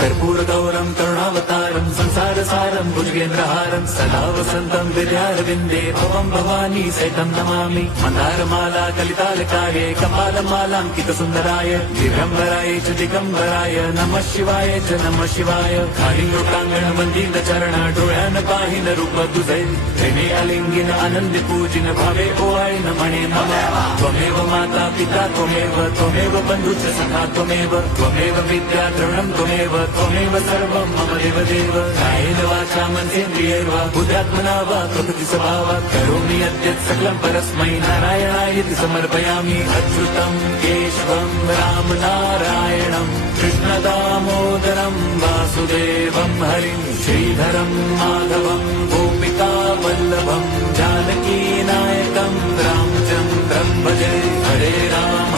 कर्पूरगौरं करुणावतारं संसारसारं भुजगेन्द्रहारं सदा वसन्तं विद्यारविन्दे भवं भवानी सहितं नमामि। मन्दारमाला कलितालकाये कपालमालाङ्कितसुन्दराय दिगम्बराय च दिगम्बराय नमः शिवाय च नमः शिवाय। कालिङ्गोटाङ्गणमन्दिरचरण डोळ्यान पाहिन रूप तुझे प्रेमे अलिंगिन आनंदी पूजिन भावे ओवाळी नमणे नमः। त्वमेव माता पिता त्वमेव बन्धुश्च सखा त्वमेव विद्या द्रविणं त्वमेव सर्वं मम देवदेव। कायेन वाचा मनसेन्द्रियैर्वा बुद्ध्यात्मना वा प्रकृति स्वभावात् करोमि यद्यत् सकलं परस्मै नारायणायति समर्पयामि। अच्युतं केशवं राम नारायणं कृष्णदामोदरं वासुदेवं हरिं श्रीधरं माधवं गोपिका वल्लभं जानकीनायकं रामचन्द्रं भजे। हरे राम